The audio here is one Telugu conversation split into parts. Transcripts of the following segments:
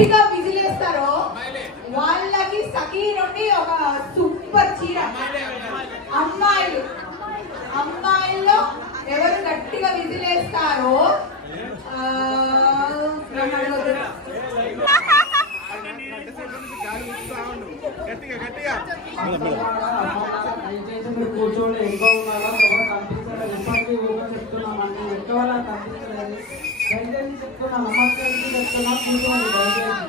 గట్టిగా విజిలేస్తారో వాళ్ళకి సఖీ నుండి ఒక సూపర్ చీర. అమ్మాయిల్లో ఎవరు గట్టిగా విజిలేస్తారో కూర్చోండి. ఎక్కువ ఉన్నారా కనిపించలేదు. చెప్తున్నామండి ఎక్కువ కనిపించలేదు. దయచేసి చెప్తున్నా, నమస్కారం చెప్తున్నా, కూర్చోండి దయచేసి.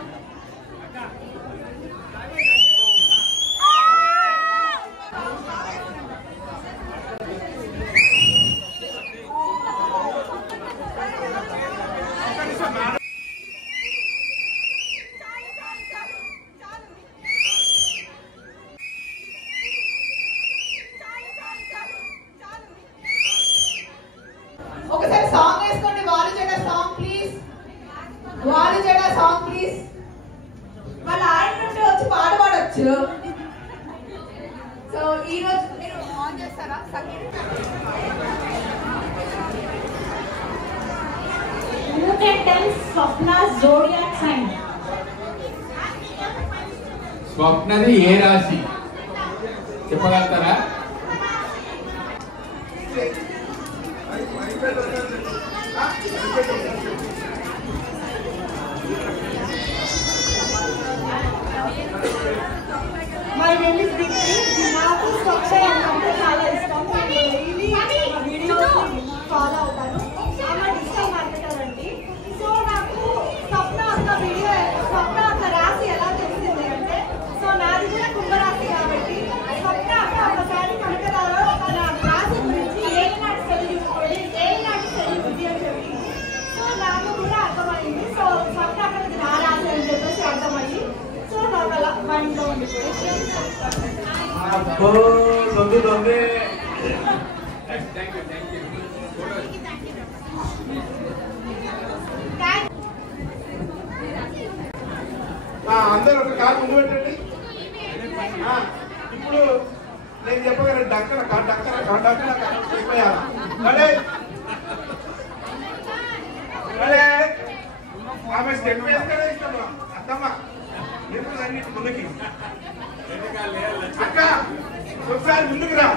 ఒకసారి సాంగ్ వేసుకోండి. వారు జడ సాంగ్ ప్లీజ్. వారు జడ సాంగ్ ప్లీజ్. వాళ్ళ ఆయన నుండి వచ్చి పాట పాడొచ్చు. సో ఈ రోజు మీరు ఆన్ చేస్తారా? Who can tell Swapna's zodiac sign? స్వప్నది ఏ రాశి చెప్పగలుగుతారా? My name is Dikti. నాకు స్వప్న అంటే చాలా ఇష్టం. డైలీ వీడియోస్ ఫాలో అవుతాను. ఆమె డిజిటల్ మార్కెటర్ అండి. సో నాకు స్వప్న అక్క రాశి ఎలా తెలిసింది అంటే, సో నాది కూడా కుంభరాశి కాబట్టి స్వప్న అక్క ఒకసారి కనకరాలో నా రాశి గురించి ఏలినాటి శని బుద్ధి అని చెప్పింది. సో నాకు కూడా అర్థమైంది. సో స్వప్న అక్కడికి నా రాశి అని చెప్పేసి అర్థమయ్యి సో నాకు అలా మైండ్లో ఉండిపోయింది. అందరూ ఒక కాలు ముందు పెట్టండి. ఇప్పుడు నేను చెప్పగలను డక్కన ఆమె స్టెప్ వేస్తేనే ఇష్టమా అత్తమ్మా ఎప్పుడు అన్నిటి ముందుకి అక్క ఒకసారి ముందుకు రా.